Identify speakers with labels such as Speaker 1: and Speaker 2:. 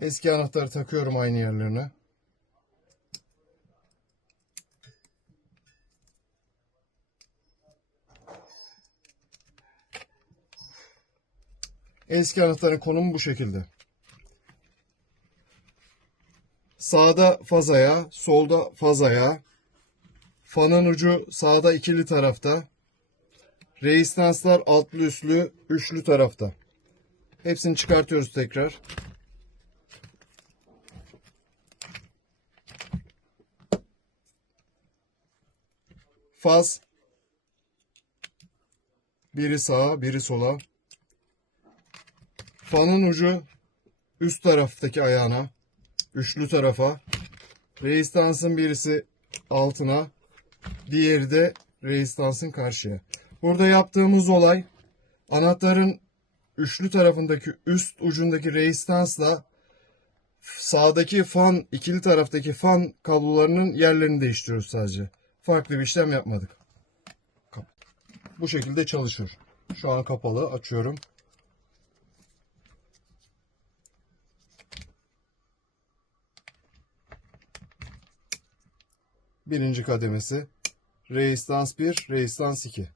Speaker 1: Eski anahtarı takıyorum aynı yerlerine. Eski anahtarın konumu bu şekilde. Sağda faz ayağı, solda faz ayağı. Fanın ucu sağda ikili tarafta. Reistanslar altlı üstlü üçlü tarafta. Hepsini çıkartıyoruz tekrar. Faz. Biri sağa, biri sola. Fanın ucu üst taraftaki ayağına, üçlü tarafa. Reistansın birisi altına, diğeri de reistansın karşıya. Burada yaptığımız olay anahtarın üçlü tarafındaki üst ucundaki reistansla sağdaki fan, ikili taraftaki fan kablolarının yerlerini değiştiriyoruz sadece. Farklı bir işlem yapmadık. Bu şekilde çalışıyor. Şu an kapalı. Açıyorum. Birinci kademesi. Reistans 1, Reistans 2.